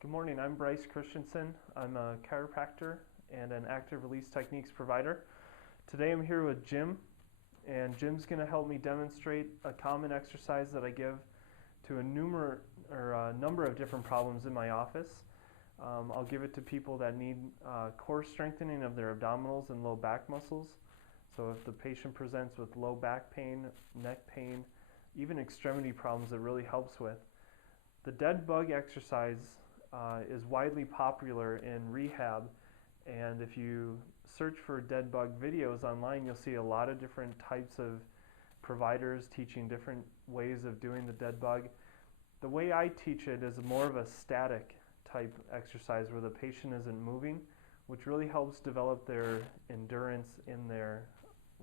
Good morning, I'm Bryce Christensen. I'm a chiropractor and an active release techniques provider. Today I'm here with Jim, and Jim's going to help me demonstrate a common exercise that I give to a number of different problems in my office. I'll give it to people that need core strengthening of their abdominals and low back muscles. So if the patient presents with low back pain, neck pain, even extremity problems, it really helps with. The dead bug exercise is widely popular in rehab, and if you search for dead bug videos online, you'll see a lot of different types of providers teaching different ways of doing the dead bug. The way I teach it is more of a static type exercise where the patient isn't moving, which really helps develop their endurance in their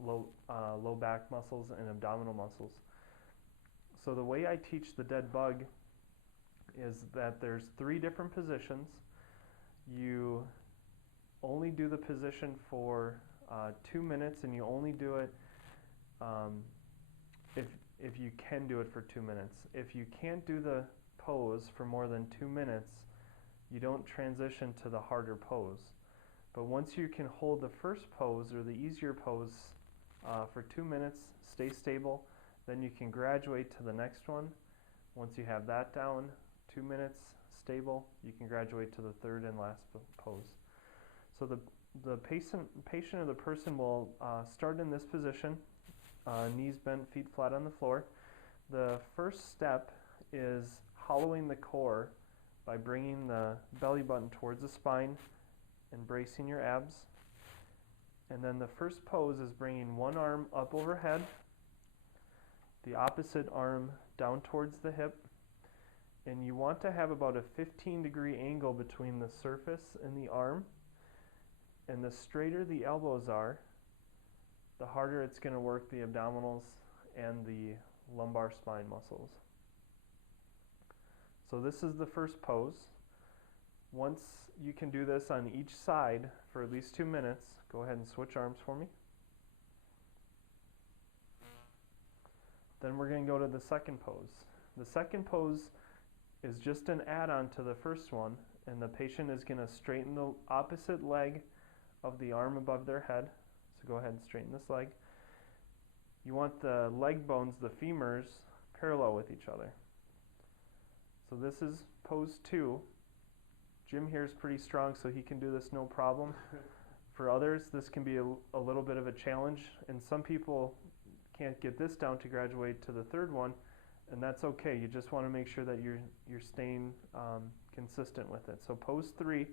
low back muscles and abdominal muscles. So the way I teach the dead bug is that there's 3 different positions. You only do the position for 2 minutes, and you only do it if you can do it for 2 minutes. If you can't do the pose for more than 2 minutes, you don't transition to the harder pose. But once you can hold the first pose or the easier pose for 2 minutes, stay stable, then you can graduate to the next one. Once you have that down, 2 minutes, stable, you can graduate to the third and last pose. So the patient or the person will start in this position, knees bent, feet flat on the floor. The first step is hollowing the core by bringing the belly button towards the spine and bracing your abs. And then the first pose is bringing one arm up overhead, the opposite arm down towards the hip, and you want to have about a 15-degree angle between the surface and the arm. And the straighter the elbows are, the harder it's going to work the abdominals and the lumbar spine muscles. So this is the first pose. Once you can do this on each side for at least 2 minutes, go ahead and switch arms for me. Then we're going to go to the second pose. The second pose is just an add-on to the first one, and the patient is going to straighten the opposite leg of the arm above their head. So go ahead and straighten this leg. You want the leg bones, the femurs, parallel with each other. So this is pose 2. Jim here is pretty strong, so he can do this no problem. For others, this can be a little bit of a challenge, and some people can't get this down to graduate to the third one, and that's okay. You just want to make sure that you're staying consistent with it. So pose 3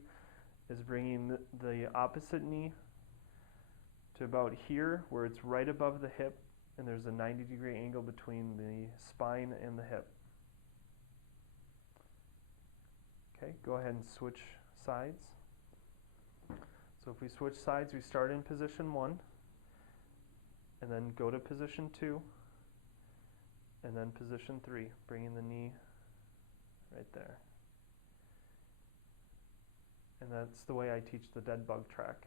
is bringing the opposite knee to about here, where it's right above the hip, and there's a 90-degree angle between the spine and the hip. Okay, go ahead and switch sides. So if we switch sides, we start in position 1, and then go to position 2, and then position 3, bringing the knee right there. And that's the way I teach the dead bug track.